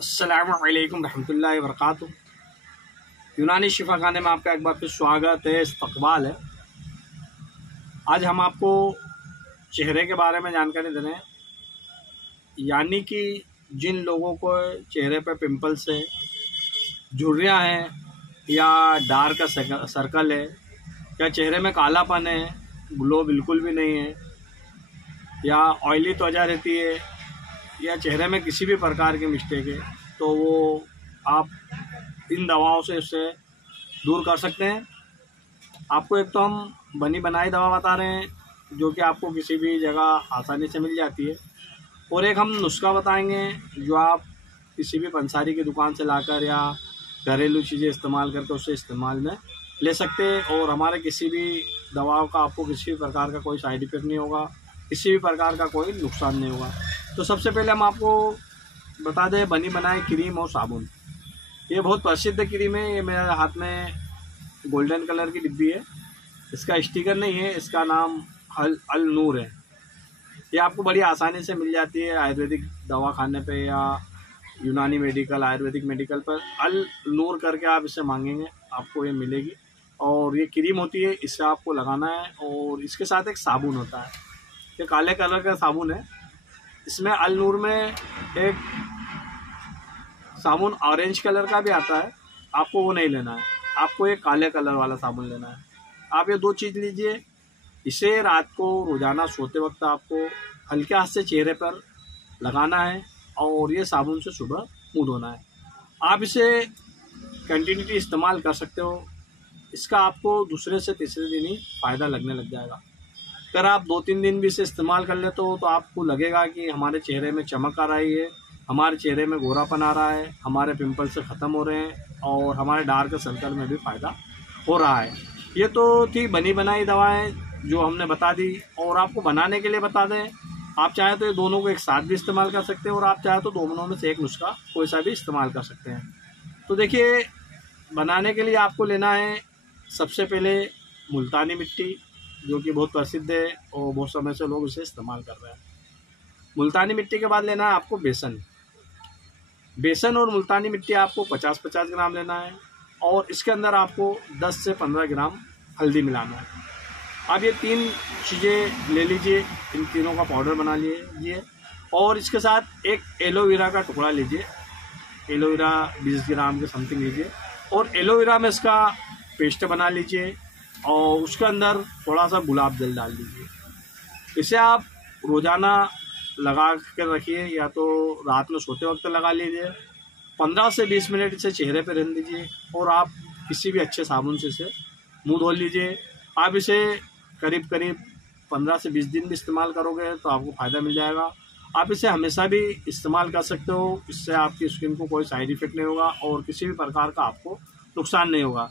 अस्सलामुअलैकुम रहमतुल्लाहि व बरकातुहू। यूनानी शिफा खाने में आपका एक बार फिर स्वागत है, इस्तकबाल है। आज हम आपको चेहरे के बारे में जानकारी दे रहे हैं, यानी कि जिन लोगों को चेहरे पर पिंपल्स है, झुर्रियाँ हैं या डार्क सर्कल है या चेहरे में कालापन है, ग्लो बिल्कुल भी नहीं है या ऑयली त्वचा रहती है या चेहरे में किसी भी प्रकार की मिस्टेक है, तो वो आप इन दवाओं से उससे दूर कर सकते हैं। आपको एक तो हम बनी बनाई दवा बता रहे हैं जो कि आपको किसी भी जगह आसानी से मिल जाती है, और एक हम नुस्खा बताएंगे जो आप किसी भी पंसारी की दुकान से लाकर या घरेलू चीज़ें इस्तेमाल करके उससे इस्तेमाल में ले सकते हैं, और हमारे किसी भी दवाओं का आपको किसी भी प्रकार का कोई साइड इफ़ेक्ट नहीं होगा, किसी भी प्रकार का कोई नुकसान नहीं होगा। तो सबसे पहले हम आपको बता दें बनी बनाई क्रीम और साबुन। ये बहुत प्रसिद्ध क्रीम है। ये मेरे हाथ में गोल्डन कलर की डिब्बी है, इसका स्टिकर नहीं है, इसका नाम अल नूर है। ये आपको बड़ी आसानी से मिल जाती है आयुर्वेदिक दवा खाने पे या यूनानी मेडिकल, आयुर्वेदिक मेडिकल पर अल नूर करके आप इसे मांगेंगे, आपको ये मिलेगी। और ये क्रीम होती है, इसे आपको लगाना है, और इसके साथ एक साबुन होता है। ये काले कलर का साबुन है। इसमें अल नूर में एक साबुन ऑरेंज कलर का भी आता है, आपको वो नहीं लेना है, आपको ये काले कलर वाला साबुन लेना है। आप ये दो चीज़ लीजिए। इसे रात को रोज़ाना सोते वक्त आपको हल्के हाथ से चेहरे पर लगाना है, और ये साबुन से सुबह मुंह धोना है। आप इसे कंटिन्यूटी इस्तेमाल कर सकते हो। इसका आपको दूसरे से तीसरे दिन ही फ़ायदा लगने लग जाएगा। अगर आप 2-3 दिन भी इसे इस्तेमाल कर लेते हो तो आपको लगेगा कि हमारे चेहरे में चमक आ रही है, हमारे चेहरे में गोरापन आ रहा है, हमारे पिंपल से ख़त्म हो रहे हैं, और हमारे डार्क सर्कल में भी फ़ायदा हो रहा है। ये तो थी बनी बनाई दवाएं जो हमने बता दी। और आपको बनाने के लिए बता दें, आप चाहें तो ये दोनों को एक साथ भी इस्तेमाल कर सकते हैं, और आप चाहें तो दोनों में से एक नुस्खा कोई सा भी इस्तेमाल कर सकते हैं। तो देखिए, बनाने के लिए आपको लेना है सबसे पहले मुल्तानी मिट्टी, जो कि बहुत प्रसिद्ध है और बहुत समय से लोग इसे इस्तेमाल कर रहे हैं। मुल्तानी मिट्टी के बाद लेना है आपको बेसन और मुल्तानी मिट्टी आपको 50-50 ग्राम लेना है, और इसके अंदर आपको 10 से 15 ग्राम हल्दी मिलाना है। आप ये 3 चीज़ें ले लीजिए, इन तीनों का पाउडर बना लीजिए, और इसके साथ एक एलोवेरा का टुकड़ा लीजिए, एलोवेरा 20 ग्राम के समथिंग लीजिए, और एलोवेरा में इसका पेस्ट बना लीजिए, और उसके अंदर थोड़ा सा गुलाब जल डाल दीजिए। इसे आप रोज़ाना लगा कर रखिए, या तो रात में सोते वक्त लगा लीजिए। 15 से 20 मिनट इसे चेहरे पर रहने दीजिए, और आप किसी भी अच्छे साबुन से इसे मुंह धो लीजिए। आप इसे करीब 15 से 20 दिन भी इस्तेमाल करोगे तो आपको फ़ायदा मिल जाएगा। आप इसे हमेशा भी इस्तेमाल कर सकते हो, इससे आपकी स्किन को कोई साइड इफ़ेक्ट नहीं होगा और किसी भी प्रकार का आपको नुकसान नहीं होगा।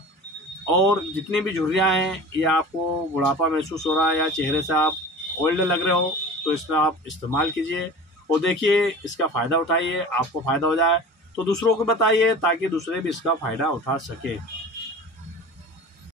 और जितनी भी झुर्रियाँ हैं या आपको बुढ़ापा महसूस हो रहा है या चेहरे से आप ओल्ड लग रहे हो, तो इसका आप इस्तेमाल कीजिए और देखिए, इसका फ़ायदा उठाइए। आपको फ़ायदा हो जाए तो दूसरों को बताइए, ताकि दूसरे भी इसका फ़ायदा उठा सके।